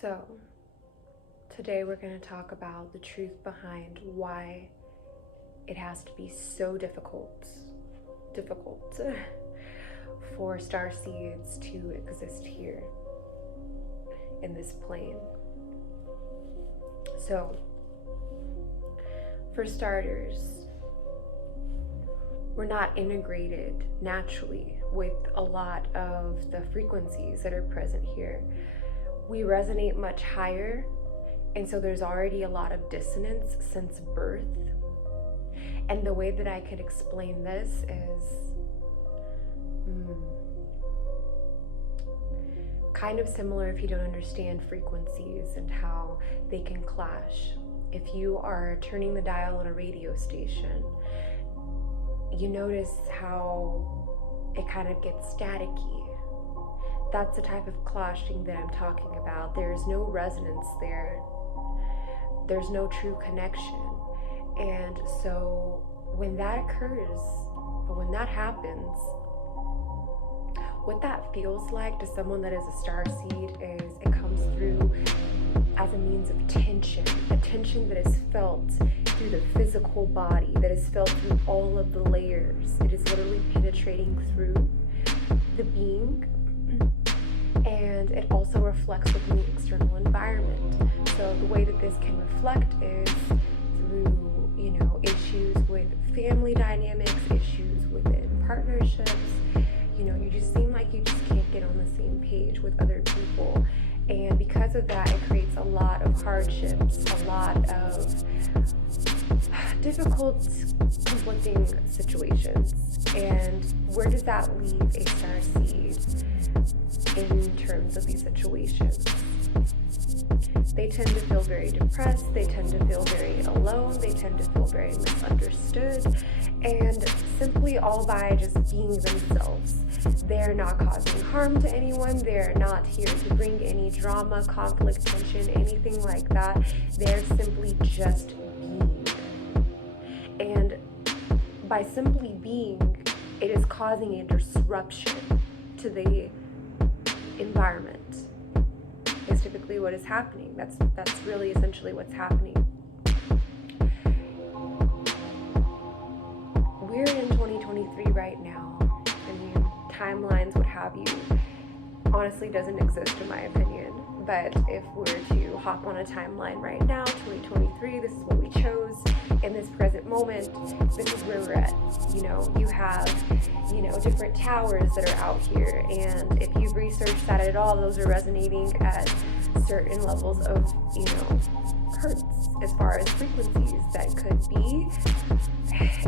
So, today we're going to talk about the truth behind why it has to be so difficult for starseeds to exist here in this plane. So, for starters, we're not integrated naturally with a lot of the frequencies that are present here. We resonate much higher, and so there's already a lot of dissonance since birth. And the way that I could explain this is kind of similar if you don't understand frequencies and how they can clash. If you are turning the dial on a radio station, you notice how it kind of gets staticky. That's the type of clashing that I'm talking about. There's no resonance there. There's no true connection. And so when that occurs, or when that happens, what that feels like to someone that is a starseed is it comes through as a means of tension, a tension that is felt through the physical body, that is felt through all of the layers. It is literally penetrating through the being, and it also reflects within the external environment. So the way that this can reflect is through, issues with family dynamics, issues within partnerships. You just seem like you just can't get on the same page with other people. And because of that, it creates a lot of hardships, a lot of difficult, conflicting situations. And where does that leave a starseed in terms of these situations? They tend to feel very depressed, they tend to feel very alone, they tend to feel very misunderstood, and simply all by just being themselves. They're not causing harm to anyone, they're not here to bring any drama, conflict, tension, anything like that. They're simply just being. And by simply being, it is causing a disruption to the environment. Is typically what is happening. That's really essentially what's happening. We're in 2023 right now. I mean, timelines, what have you, honestly doesn't exist in my opinion. But if we're to hop on a timeline right now, 2023, this is what we chose in this present moment, this is where we're at. You have, different towers that are out here, and if you've researched that at all, those are resonating at certain levels of, hertz as far as frequencies that could be.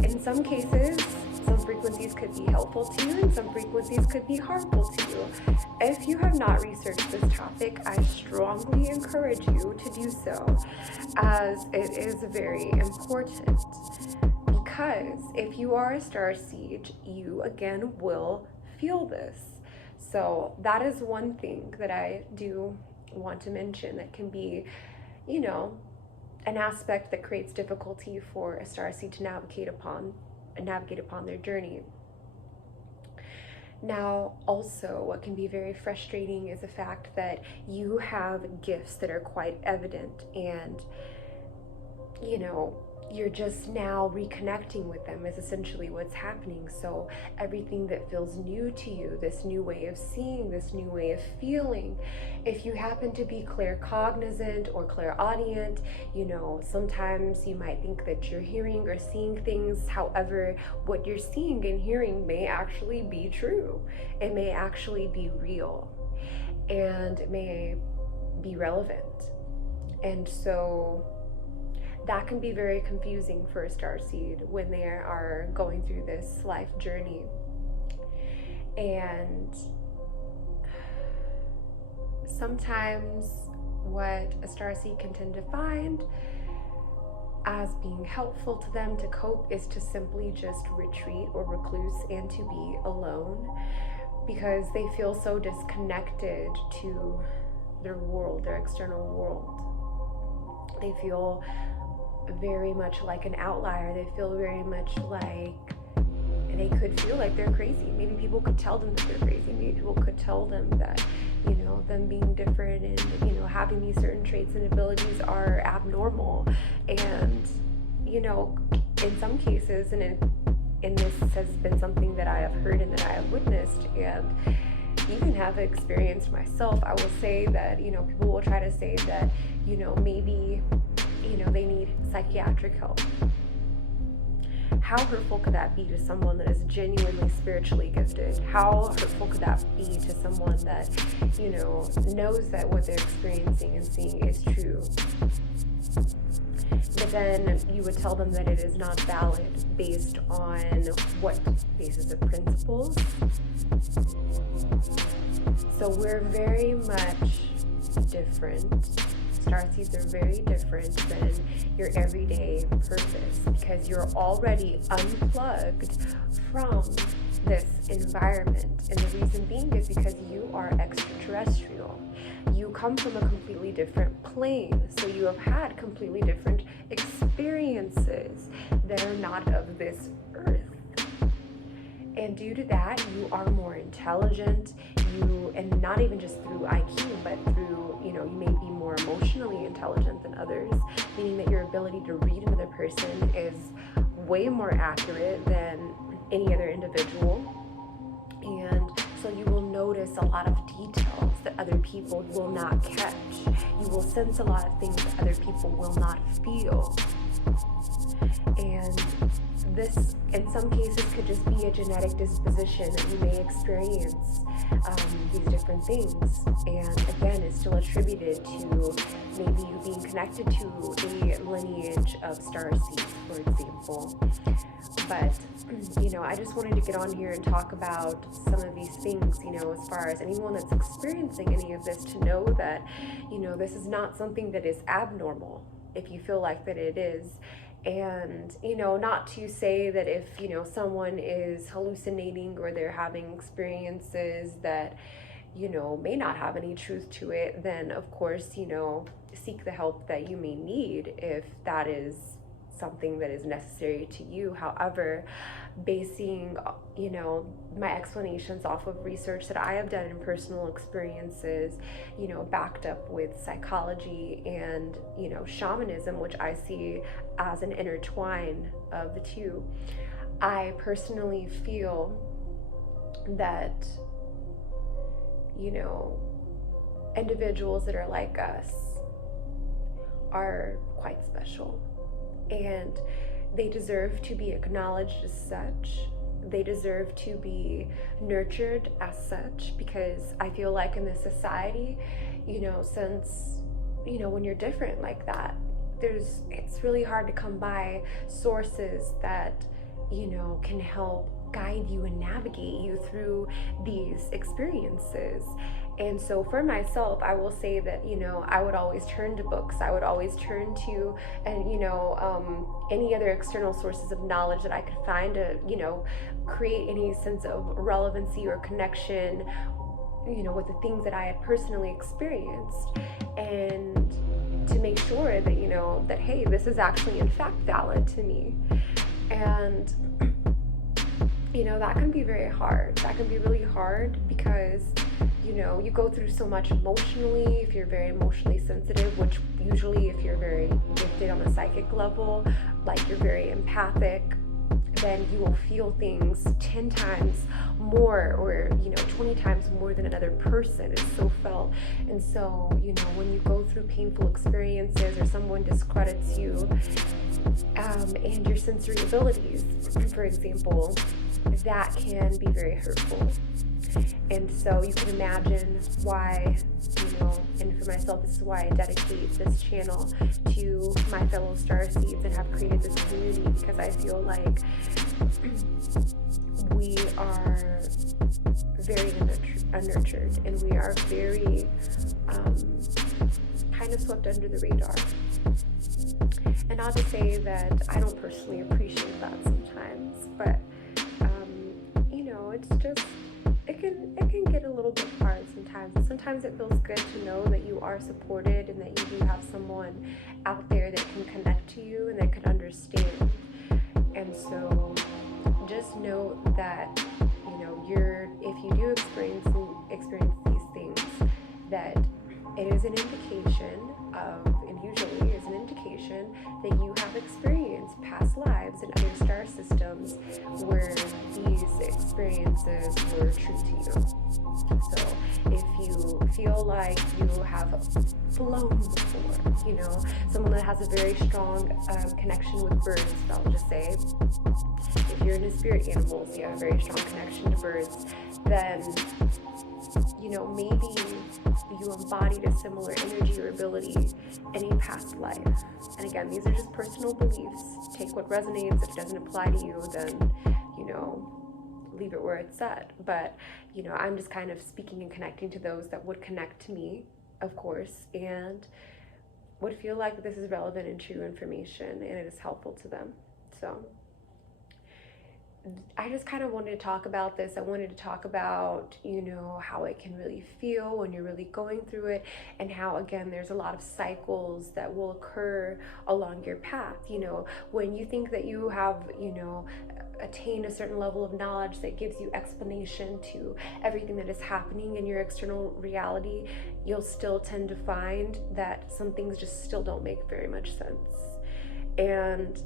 In some cases, some frequencies could be helpful to you and some frequencies could be harmful to you. If you have not researched this topic, I strongly encourage you to do so, as it is very important. Because if you are a starseed, you again will feel this. So that is one thing that I do want to mention that can be, an aspect that creates difficulty for a starseed to navigate upon their journey. Now, also, what can be very frustrating is the fact that you have gifts that are quite evident, and you're just now reconnecting with them is essentially what's happening. So everything that feels new to you, this new way of seeing, this new way of feeling, if you happen to be claircognizant or clairaudient, sometimes you might think that you're hearing or seeing things. However, what you're seeing and hearing may actually be true. It may actually be real, and it may be relevant. And so that can be very confusing for a starseed when they are going through this life journey. And sometimes what a starseed can tend to find as being helpful to them to cope is to simply just retreat or recluse and to be alone, because they feel so disconnected to their world, their external world. They feel very much like an outlier. They feel very much like an they could feel like they're crazy. Maybe people could tell them that they're crazy. Maybe people could tell them that, you know, them being different and, you know, having these certain traits and abilities are abnormal. And, you know, in some cases, and this has been something that I have heard and that I have witnessed and even have experienced myself, I will say that, you know, people will try to say that, you know, maybe, you know, they need psychiatric help. How hurtful could that be to someone that is genuinely spiritually gifted? How hurtful could that be to someone that, you know, knows that what they're experiencing and seeing is true? But then you would tell them that it is not valid based on what basis of principles? So we're very much different. Starseeds are very different than your everyday purpose because you're already unplugged from this environment. And the reason being is because you are extraterrestrial. You come from a completely different plane, so you have had completely different experiences that are not of this earth. And due to that, you are more intelligent, and not even just through IQ, but through, you know, you may be more emotionally intelligent than others, meaning that your ability to read another person is way more accurate than any other individual. And so you will notice a lot of details that other people will not catch. You will sense a lot of things that other people will not feel. And this, in some cases, could just be a genetic disposition that you may experience these different things. And again, it's still attributed to maybe you being connected to a lineage of starseeds, for example. But, you know, I just wanted to get on here and talk about some of these things, you know, as far as anyone that's experiencing any of this to know that, you know, this is not something that is abnormal if you feel like that it is. And, you know, not to say that if, you know, someone is hallucinating or they're having experiences that, you know, may not have any truth to it, then of course, you know, seek the help that you may need if that is something that is necessary to you. However, basing, you know, my explanations off of research that I have done in personal experiences, you know, backed up with psychology and, you know, shamanism, which I see as an intertwine of the two, I personally feel that, you know, individuals that are like us are quite special. And they deserve to be acknowledged as such. They deserve to be nurtured as such, because I feel like in this society, you know, since, you know, when you're different like that, it's really hard to come by sources that, you know, can help guide you and navigate you through these experiences. And so for myself, I will say that, you know, I would always turn to books. I would always turn to, and, you know, any other external sources of knowledge that I could find to, you know, create any sense of relevancy or connection, you know, with the things that I had personally experienced. And to make sure that, you know, that, hey, this is actually in fact valid to me. And, you know, that can be very hard. That can be really hard because, you know, you go through so much emotionally if you're very emotionally sensitive, which usually if you're very gifted on a psychic level, like you're very empathic, then you will feel things 10 times more or, you know, 20 times more than another person is so felt. And so, you know, when you go through painful experiences or someone discredits you and your sensory abilities, for example, that can be very hurtful. And so you can imagine why, you know, and for myself, this is why I dedicate this channel to my fellow starseeds and have created this community, because I feel like we are very unnurtured and we are very kind of swept under the radar. And not to say that I don't personally appreciate that sometimes, but you know, it's just, it can get a little bit hard sometimes. And sometimes it feels good to know that you are supported and that you do have someone out there that can connect to you and that can understand. And so just know that, you know, if you do experience these things, that it is an indication of, and usually is an indication that you have experienced past lives in other star systems where these experiences were true to you. So if you feel like you have flown before, you know, someone that has a very strong connection with birds, I'll just say, if you're into spirit animals, you have a very strong connection to birds, then, you know, maybe you embodied a similar energy or ability in a past life. And again, these are just personal beliefs. Take what resonates. If it doesn't apply to you, then, you know, leave it where it's at. But, you know, I'm just kind of speaking and connecting to those that would connect to me, of course, and would feel like this is relevant and true information and it is helpful to them. So I just kind of wanted to talk about this. I wanted to talk about, you know, how it can really feel when you're really going through it, and how, again, there's a lot of cycles that will occur along your path. You know, when you think that you have, you know, attained a certain level of knowledge that gives you explanation to everything that is happening in your external reality, you'll still tend to find that some things just still don't make very much sense. And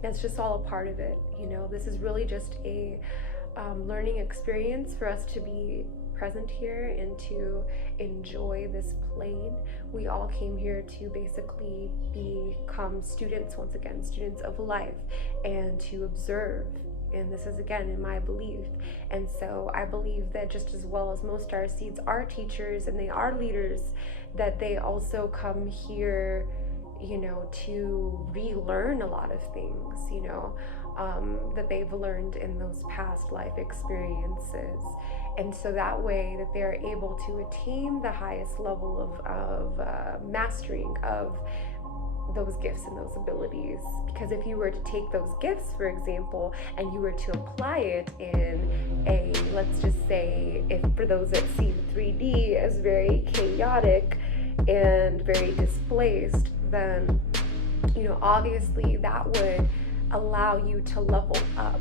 that's just all a part of it. You know, this is really just a learning experience for us to be present here and to enjoy this plane. We all came here to basically become students, once again, students of life, and to observe. And this is, again, in my belief. And so I believe that just as well as most starseeds are teachers and they are leaders, that they also come here, you know, to relearn a lot of things, you know, that they've learned in those past life experiences. And so that way that they're able to attain the highest level of mastering of those gifts and those abilities. Because if you were to take those gifts, for example, and you were to apply it in a, let's just say, if for those that see 3D as very chaotic and very displaced, then, you know, obviously that would allow you to level up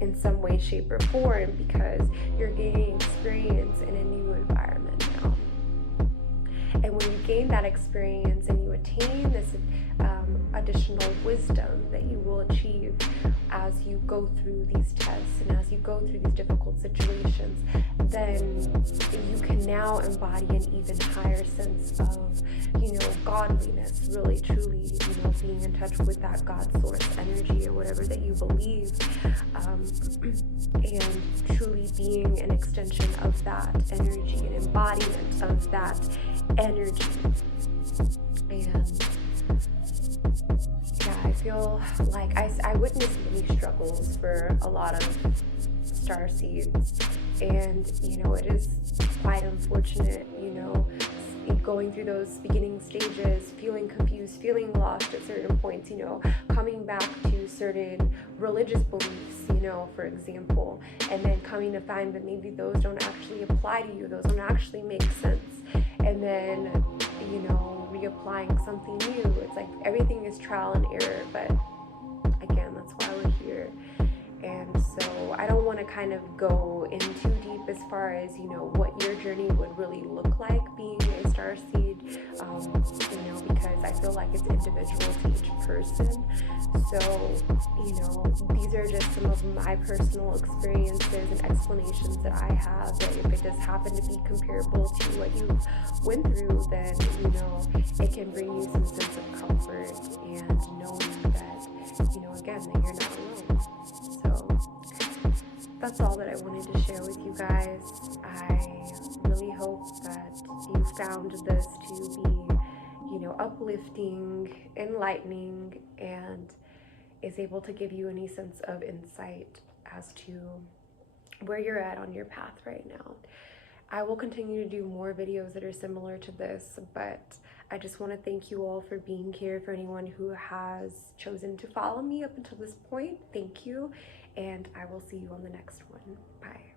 in some way, shape, or form, because you're gaining experience in a new environment now. And when you gain that experience and you attain this additional wisdom that you will achieve as you go through these tests and as you go through these difficult situations, then you can now embody an even higher sense of, you know, godliness, really, truly, you know, being in touch with that God source energy or whatever that you believe, and truly being an extension of that energy, an embodiment of that energy. And yeah, I feel like I witnessed many struggles for a lot of starseeds, and, you know, it is quite unfortunate, you know, going through those beginning stages, feeling confused, feeling lost at certain points, you know, coming back to certain religious beliefs, you know, for example, and then coming to find that maybe those don't actually apply to you, those don't actually make sense, and then, you know, reapplying something new. It's like everything is trial and error, but again, that's why we're here. And so I don't want to kind of go in too deep as far as, you know, what your journey would really look like being a starseed, you know, because I feel like it's individual to each person. So, you know, these are just some of my personal experiences and explanations that I have, that if it does happen to be comparable to what you went through, then, you know, it can bring you some sense of comfort and knowing that, you know, again, that you're not alone. So that's all that I wanted to share with you guys. I really hope that you found this to be, you know, uplifting, enlightening, and is able to give you any sense of insight as to where you're at on your path right now. I will continue to do more videos that are similar to this, but I just want to thank you all for being here. For anyone who has chosen to follow me up until this point, thank you, and I will see you on the next one. Bye.